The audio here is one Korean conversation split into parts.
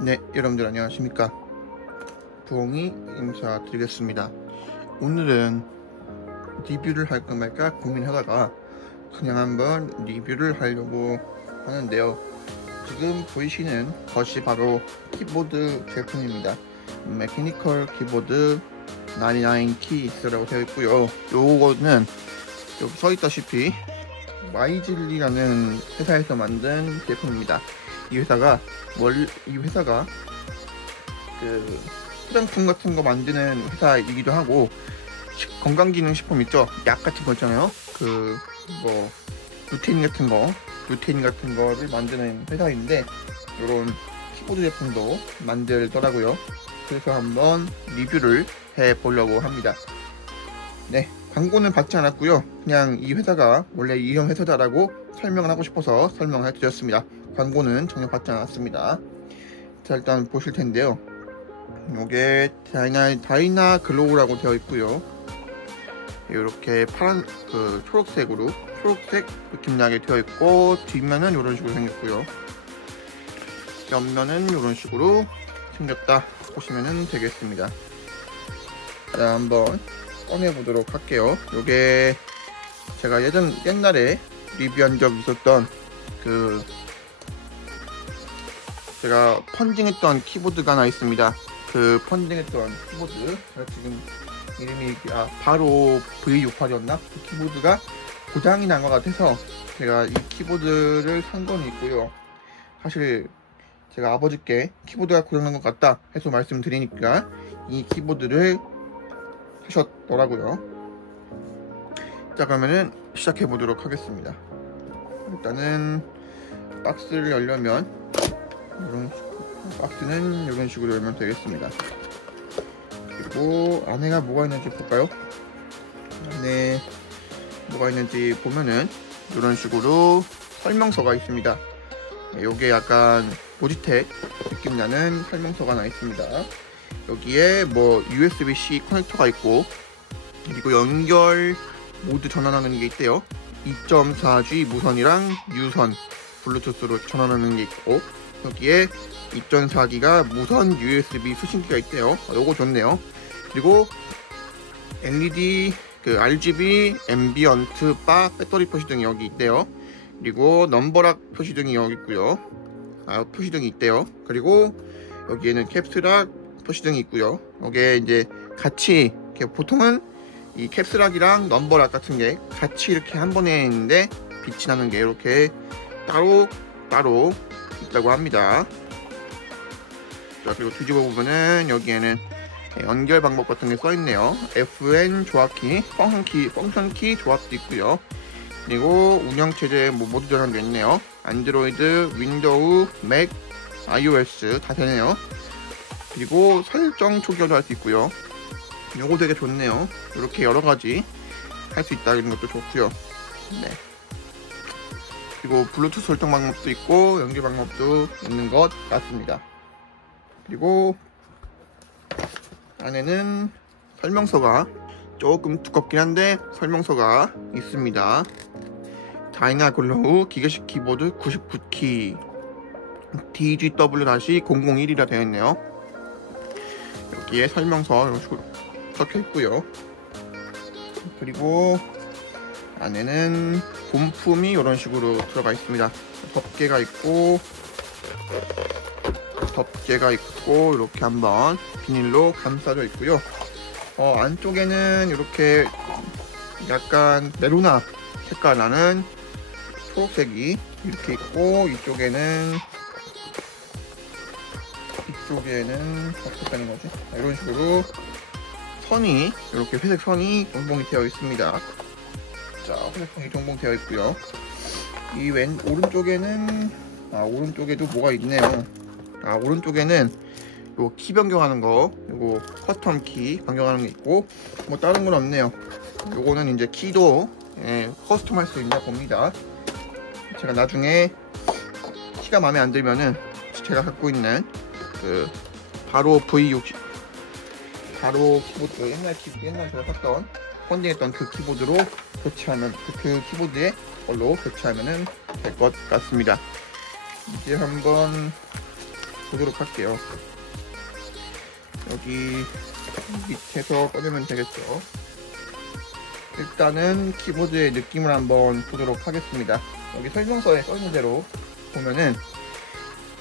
네, 여러분들 안녕하십니까. 부엉이 인사드리겠습니다. 오늘은 리뷰를 할까 말까 고민하다가 그냥 한번 리뷰를 하려고 하는데요. 지금 보이시는 것이 바로 키보드 제품입니다. 메커니컬 키보드 99 키스라고 되어 있고요. 요거는 여기 써있다시피 마이즐리라는 회사에서 만든 제품입니다. 이 회사가 그 화장품 같은 거 만드는 회사이기도 하고, 건강기능식품 있죠? 약 같은 거 있잖아요. 뭐 루테인 같은 거를 만드는 회사인데, 이런 키보드 제품도 만들더라고요. 그래서 한번 리뷰를 해보려고 합니다. 네, 광고는 받지 않았고요. 그냥 이 회사가 원래 이런 회사다라고 설명을 하고 싶어서 설명을 해드렸습니다. 광고는 전혀 받지 않았습니다. 자, 일단 보실 텐데요. 요게 다이나 글로우라고 되어 있고요. 이렇게 파란 초록색 느낌 나게 되어 있고, 뒷면은 이런 식으로 생겼고요. 옆면은 이런 식으로 생겼다 보시면 되겠습니다. 자, 한번 꺼내 보도록 할게요. 요게 제가 옛날에 리뷰한 적 있었던 제가 펀딩했던 키보드가 하나 있습니다. 그 펀딩했던 키보드, 제가 지금 이름이 바로 V68이었나? 그 키보드가 고장이 난 것 같아서 제가 이 키보드를 산 건 있고요. 사실 제가 아버지께 키보드가 고장난 것 같다 해서 말씀드리니까 이 키보드를 하셨더라고요. 자, 그러면은 시작해 보도록 하겠습니다. 일단은 박스를 열려면 박스는 이런 식으로 열면 되겠습니다. 그리고 안에가 뭐가 있는지 볼까요? 안에 뭐가 있는지 보면은 이런 식으로 설명서가 있습니다. 요게 약간 로지텍 느낌 나는 설명서가 하나 있습니다. 여기에 뭐 USB-C 커넥터가 있고, 그리고 연결 모드 전환하는 게 있대요. 2.4G 무선이랑 유선 블루투스로 전환하는 게 있고, 여기에 2.4기가 무선 USB 수신기가 있대요. 요거 좋네요. 그리고 LED, RGB, 앰비언트, 바, 배터리 표시등이 여기 있대요. 그리고 넘버락 표시등이 여기 있고요. 표시등이 있대요. 그리고 여기에는 캡스락 표시등이 있고요. 여기에 이제 같이 보통은 이 캡스락이랑 넘버락 같은 게 같이 이렇게 한 번에 있는데, 빛이 나는 게 이렇게 따로 있다고 합니다. 자, 그리고 뒤집어 보면은 여기에는 연결 방법 같은 게 써 있네요. FN 조합키, 펑션키 조합도 있고요. 그리고 운영체제 모두 전환되어 있네요. 안드로이드, 윈도우, 맥, iOS 다 되네요. 그리고 설정 초기화도 할 수 있고요. 요거 되게 좋네요. 이렇게 여러가지 할 수 있다는 것도 좋고요. 네. 그리고 블루투스 설정 방법도 있고 연결 방법도 있는 것 같습니다. 그리고 안에는 설명서가 조금 두껍긴 한데 설명서가 있습니다. 다이나 글로우 기계식 키보드 99키 DGW-001이라 되어 있네요. 여기에 설명서 이런 식으로 적혀 있고요. 그리고 안에는 본품이 이런 식으로 들어가 있습니다. 덮개가 있고 이렇게 한번 비닐로 감싸져 있고요. 안쪽에는 이렇게 약간 메로나 색깔 나는 초록색이 이렇게 있고, 이쪽에는 어떻게 하는 거지? 이런 식으로 선이, 이렇게 회색 선이 동봉이 되어 있습니다. 자, 회색 선이 동봉되어 있고요. 이 오른쪽에도 뭐가 있네요. 오른쪽에는 요 키 변경하는 거, 요거 커스텀 키 변경하는 게 있고, 뭐 다른 건 없네요. 요거는 이제 키도 커스텀 할 수 있나 봅니다. 제가 나중에 키가 마음에 안 들면은 제가 갖고 있는 바로 V60 키보드, 옛날 제가 샀던 펀딩했던 그 키보드로 교체하면 그 키보드에 걸로 교체하면은 될 것 같습니다. 이제 한번 보도록 할게요. 여기 밑에서 꺼내면 되겠죠. 일단은 키보드의 느낌을 한번 보도록 하겠습니다. 여기 설명서에 써있는 대로 보면은,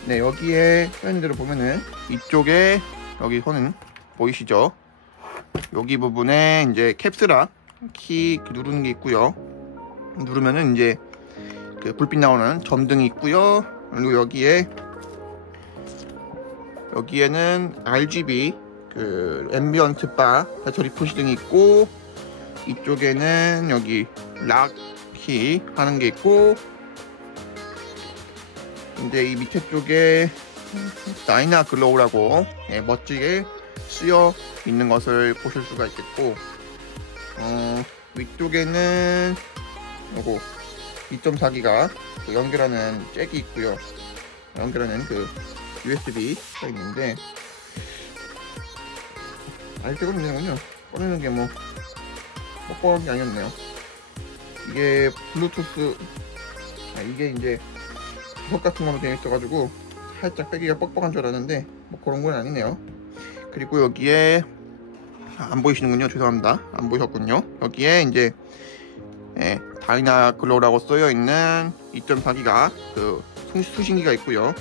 네, 여기에 써있는 대로 보면은 이쪽에 여기 손은 보이시죠? 여기 부분에 이제 캡스락 키 누르는 게 있고요. 누르면은 이제 그 불빛 나오는 점등이 있고요. 그리고 여기에는 RGB 그 앰비언트 바 배터리 푸시등이 있고, 이쪽에는 여기 락키 하는 게 있고, 이제 이 밑에 쪽에 다이나 글로우라고 멋지게 쓰여 있는 것을 보실 수가 있겠고, 위쪽에는 요거 2.4기가 그 연결하는 잭이 있고요. 연결하는 그 USB가 있는데, 알게 꺼내는군요. 꺼내는 게 뭐 뻑뻑한 게 아니었네요. 이게 블루투스, 이게 이제 부속 같은 걸로 되어 있어가지고 살짝 빼기가 뻑뻑한 줄 알았는데 뭐 그런 건 아니네요. 그리고 여기에 안 보이시는군요. 죄송합니다. 안 보이셨군요. 여기에 이제 다이나 글로우라고 쓰여 있는 2.4기가 그 수신기가 있고요.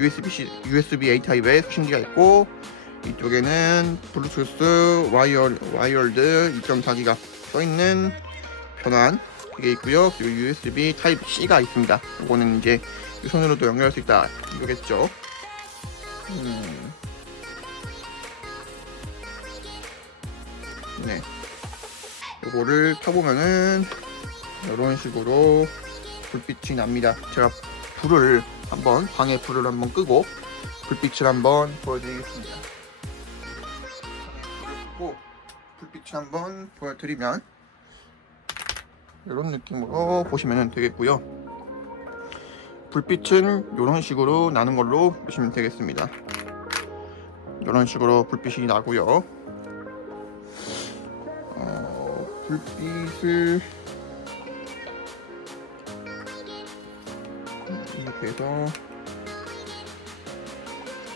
USB-A 타입의 수신기가 있고, 이쪽에는 블루투스 와이어드 2.4기가 써있는 변환 그게 있고요. 그리고 USB 타입 C가 있습니다. 이거는 이제 이 손으로도 연결할 수 있다 이거겠죠. 네, 이거를 켜보면은 이런 식으로 불빛이 납니다. 제가 방에 불을 한번 끄고 불빛을 한번 보여드리겠습니다. 불빛을 한번 보여드리면 이런 느낌으로 보시면 되겠고요. 불빛은 이런 식으로 나는 걸로 보시면 되겠습니다. 이런 식으로 불빛이 나고요. 불빛을 이렇게 해서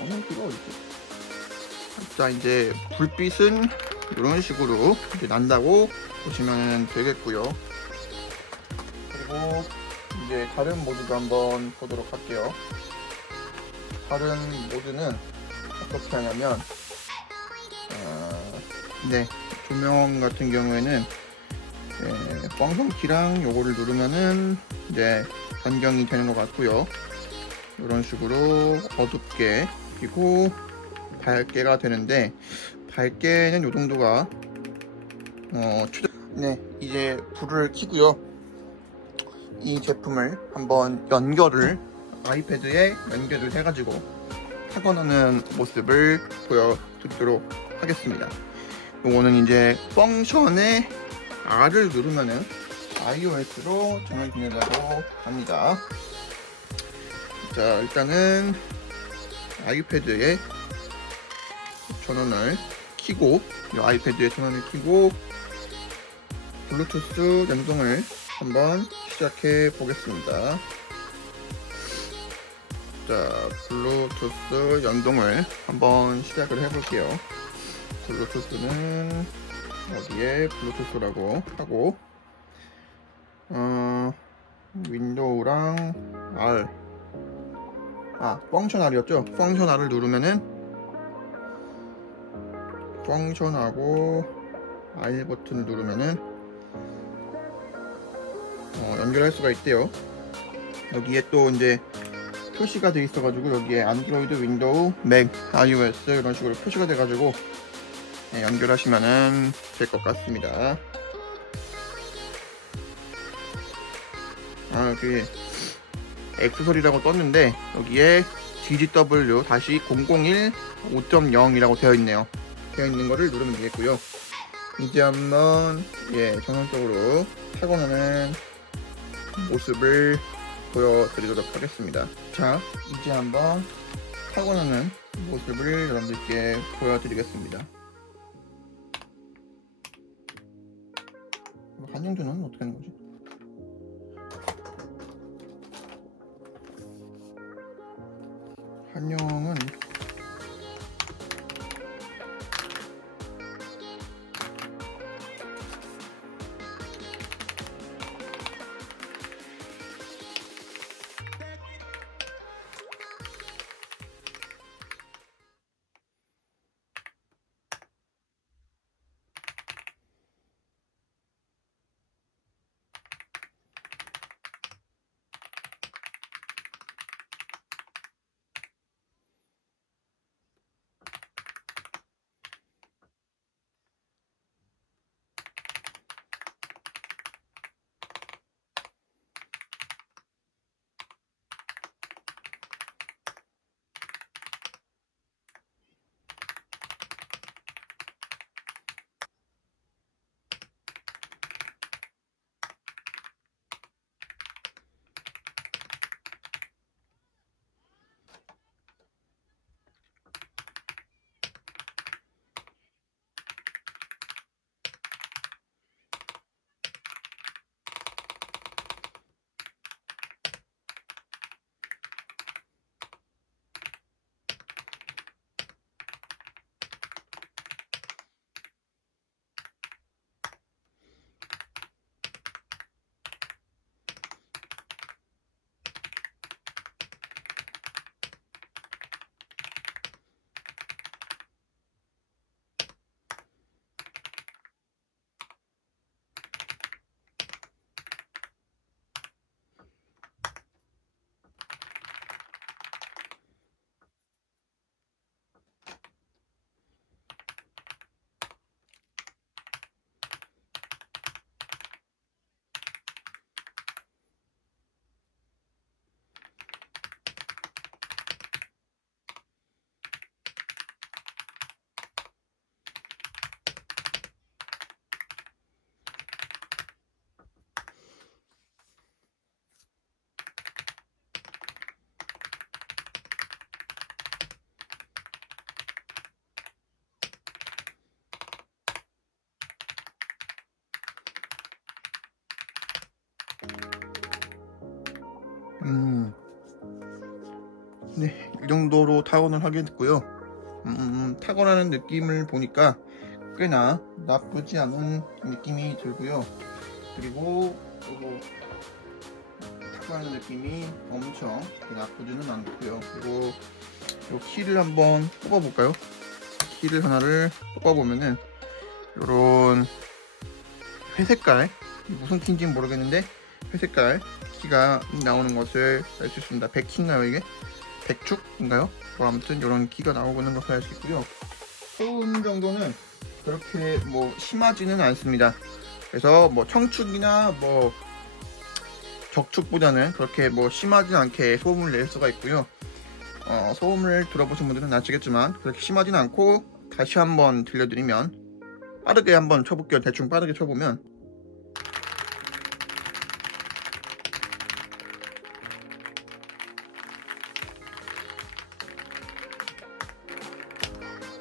어디가 어딨지? 자, 이제 불빛은 이런 식으로 이제 난다고 보시면 되겠고요. 그리고 이제 다른 모드도 한번 보도록 할게요. 다른 모드는 어떻게 하냐면, 조명 같은 경우에는 광선키랑 요거를 누르면은 이제 변경이 되는 것 같고요. 이런 식으로 어둡게 그리고 밝게가 되는데, 밝게는 요 정도가 네, 이제 불을 켜고요. 이 제품을 한번 아이패드에 연결을 해가지고 타건하는 모습을 보여드리도록 하겠습니다. 요거는 이제 펑션의 R을 누르면은 iOS로 전환된다고 합니다. 자, 일단은 아이패드에 전원을 켜고, 아이패드에 전원을 켜고 블루투스 연동을 한번 시작해 보겠습니다. 자, 블루투스 연동을 한번 시작을 해 볼게요. 블루투스는 어디에 블루투스라고 하고, 윈도우랑 R, 펑션 R이었죠? 펑션 R을 누르면은 펑션하고 R 버튼을 누르면은 연결할 수가 있대요. 여기에 또 이제 표시가 되어 있어가지고, 여기에 안드로이드, 윈도우, 맥, iOS 이런 식으로 표시가 돼가지고 연결하시면 될 것 같습니다. 여기 액세서리라고 떴는데 여기에 DGW-001 5.0이라고 되어 있네요. 되어 있는 거를 누르면 되겠고요. 이제 한번 정상적으로 타건하는 모습을 보여드리도록 하겠습니다. 자, 이제 한번 타건하는 모습을 여러분들께 보여드리겠습니다. 한정도는 어떻게 하는 거지? 반영은 네, 이 정도로 타건을 하게 됐고요. 타건하는 느낌을 보니까 꽤나 나쁘지 않은 느낌이 들고요. 그리고 요거 타건하는 느낌이 엄청 나쁘지는 않고요. 그리고 요 키를 한번 뽑아볼까요? 키를 하나를 뽑아보면은 요런 회색깔, 무슨 키인지는 모르겠는데 회색깔 키가 나오는 것을 알 수 있습니다. 100키인가요 이게? 100축인가요? 뭐 아무튼 이런 키가 나오는 것을 알 수 있고요. 소음 정도는 그렇게 뭐 심하지는 않습니다. 그래서 뭐 청축이나 뭐 적축보다는 그렇게 뭐 심하지 않게 소음을 낼 수가 있고요. 소음을 들어보신 분들은 아시겠지만 그렇게 심하지는 않고, 다시 한번 들려드리면 빠르게 한번 쳐볼게요. 대충 빠르게 쳐보면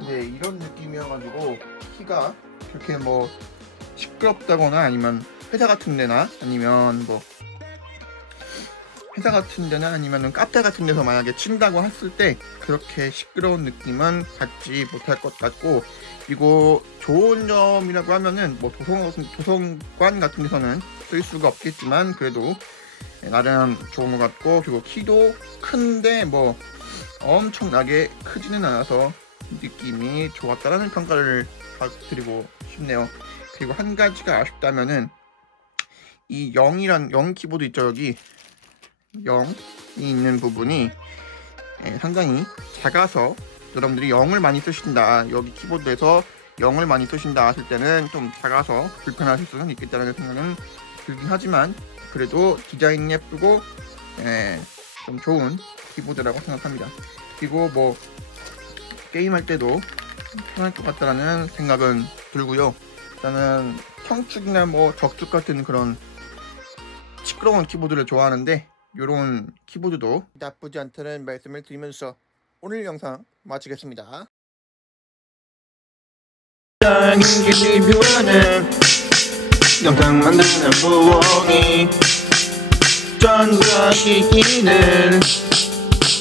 네, 이런 느낌이어가지고 키가 그렇게 뭐 시끄럽다거나 아니면 회사 같은 데나 아니면 뭐 회사 같은 데나 아니면 카페 같은 데서 만약에 친다고 했을 때 그렇게 시끄러운 느낌은 갖지 못할 것 같고, 그리고 좋은 점이라고 하면은 뭐 도서관 같은 데서는 쓸 수가 없겠지만 그래도 나름 좋은 것 같고, 그리고 키도 큰데 뭐 엄청나게 크지는 않아서 느낌이 좋았다라는 평가를 드리고 싶네요. 그리고 한 가지가 아쉽다면은 이 0 키보드 있죠, 여기 0이 있는 부분이 상당히 작아서 여러분들이 0을 많이 쓰신다, 여기 키보드에서 0을 많이 쓰신다 하실 때는 좀 작아서 불편하실 수는 있겠다는 생각은 들긴 하지만 그래도 디자인이 예쁘고 좀 좋은 키보드라고 생각합니다. 그리고 뭐 게임할 때도 편할 것 같다라는 생각은 들고요. 저는 청축이나 뭐 적축 같은 그런 시끄러운 키보드를 좋아하는데 이런 키보드도 나쁘지 않다는 말씀을 드리면서 오늘 영상 마치겠습니다. 영상 만드는 부엉이 전부하시기는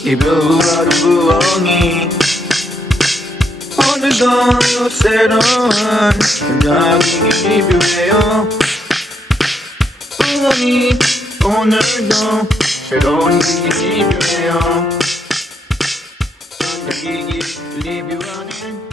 리뷰하는 부엉이 오늘도 새로운 이야기 리뷰해요. 부엉이 오늘도 새로운 이야기 리뷰해요. 이야기 리뷰하는